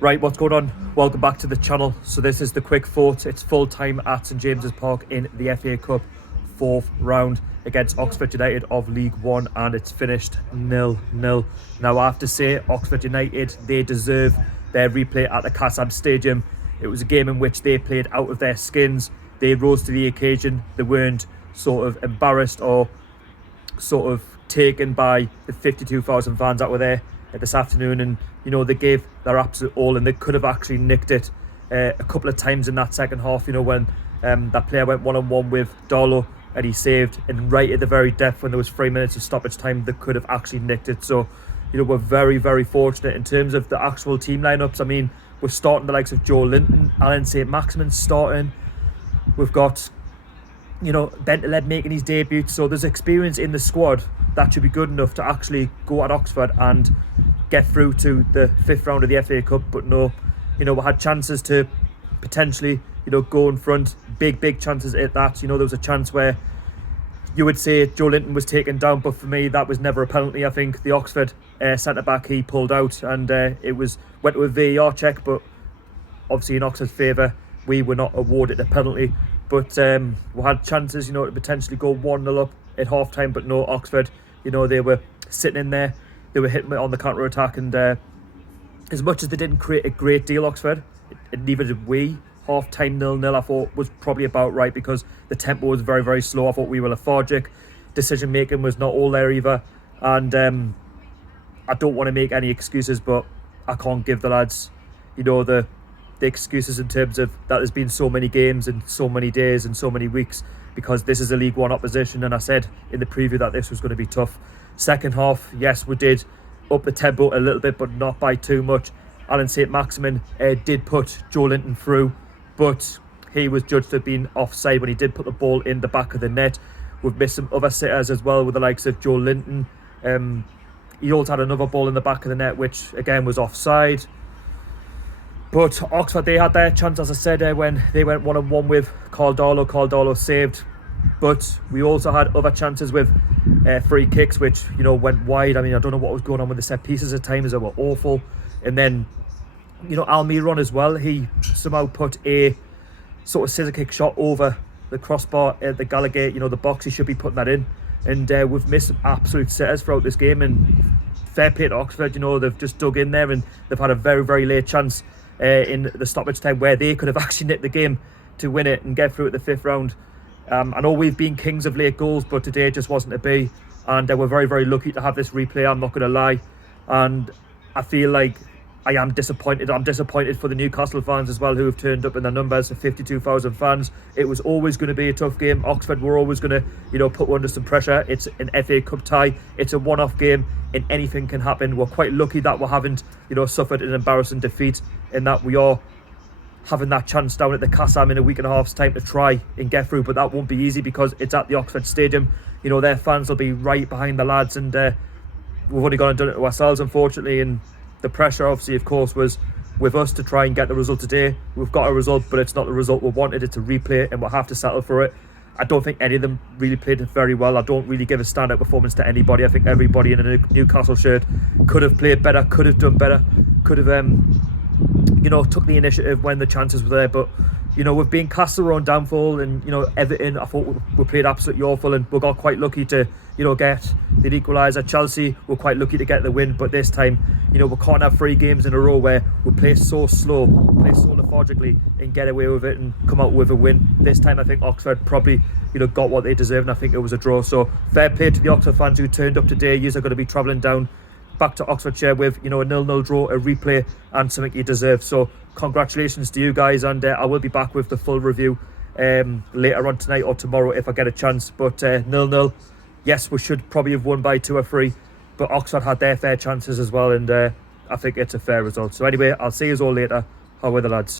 Right, what's going on? Welcome back to the channel. So this is the quick thought. It's full time at St James's Park in the FA Cup 4th round against Oxford United of League One, and it's finished 0-0. Now I have to say, Oxford United, they deserve their replay at the Kassam Stadium. It was a game in which they played out of their skins. They rose to the occasion. They weren't sort of embarrassed or sort of taken by the 52,000 fans that were there this afternoon, and they gave their absolute all, and they could have actually nicked it a couple of times in that second half. When that player went one-on-one with Darlow and he saved, and right at the very depth when there was 3 minutes of stoppage time, they could have actually nicked it. So we're very, very fortunate in terms of the actual team lineups. I mean, we're starting the likes of Joe Linton, Alan St Maximin starting. We've got Bentaleb making his debut, so there's experience in the squad that should be good enough to actually go at Oxford and get through to the 5th round of the FA Cup. But no, we had chances to potentially go in front, big chances at that. There was a chance where you would say Joe Linton was taken down, but for me that was never a penalty. I think the Oxford centre back, he pulled out, and it went to a VAR check, but obviously in Oxford's favour, we were not awarded a penalty. But we had chances, to potentially go 1-0 up at half time. But no, Oxford, they were sitting in there. They were hitting on the counter attack, and as much as they didn't create a great deal, Oxford, and neither did we. Half time 0-0, I thought was probably about right, because the tempo was very, very slow. I thought we were lethargic. Decision making was not all there either. And I don't want to make any excuses, but I can't give the lads, the excuses in terms of that there's been so many games and so many days and so many weeks, because this is a League One opposition, and I said in the preview that this was going to be tough. Second half, yes, we did up the tempo a little bit, but not by too much. Alan St Maximin did put Joe Linton through, but he was judged to have been offside when he did put the ball in the back of the net. We've missed some other sitters as well, with the likes of Joe Linton. He also had another ball in the back of the net, which again was offside. But Oxford, they had their chance, as I said, when they went one-on-one with Carl Darlow. Carl Darlow saved. But we also had other chances with free kicks, which, went wide. I mean, I don't know what was going on with the set pieces at times. They were awful. And then, Almiron as well. He somehow put a sort of scissor kick shot over the crossbar at the Gallagher, the box. He should be putting that in. And we've missed some absolute sitters throughout this game. And fair play to Oxford. They've just dug in there, and they've had a very, very late chance in the stoppage time where they could have actually nicked the game to win it and get through at the 5th round. I know we've been kings of late goals, but today it just wasn't to be, and we're very, very lucky to have this replay, I'm not going to lie. And I feel like I am disappointed. I'm disappointed for the Newcastle fans as well, who have turned up in their numbers of 52,000 fans. It was always going to be a tough game. Oxford were always going to put under some pressure. It's an FA Cup tie. It's a one-off game, and anything can happen. We're quite lucky that we haven't suffered an embarrassing defeat, and that we are having that chance down at the Kassam in a week and a half's time to try and get through. But that won't be easy, because it's at the Oxford Stadium. Their fans will be right behind the lads, and we've only gone and done it to ourselves, unfortunately. And the pressure, obviously, of course, was with us to try and get the result today. We've got a result, but it's not the result we wanted. It's a replay, and we'll have to settle for it. I don't think any of them really played it very well. I don't really give a standout performance to anybody. I think everybody in a Newcastle shirt could have played better, could have done better, could have took the initiative when the chances were there. But we've been cast our own downfall, and Everton, I thought we played absolutely awful, and we got quite lucky to get the equaliser. Chelsea were quite lucky to get the win, but this time we can't have 3 games in a row where we play so slow, play so lethargically, and get away with it and come out with a win. This time I think Oxford probably got what they deserved, and I think it was a draw. So fair play to the Oxford fans who turned up today. You are going to be travelling down back to Oxfordshire with a 0-0 draw, a replay, and something you deserve. So congratulations to you guys, and I will be back with the full review later on tonight or tomorrow if I get a chance. But 0-0, yes, we should probably have won by 2 or 3, but Oxford had their fair chances as well, and I think it's a fair result. So anyway, I'll see you all later. How are the lads?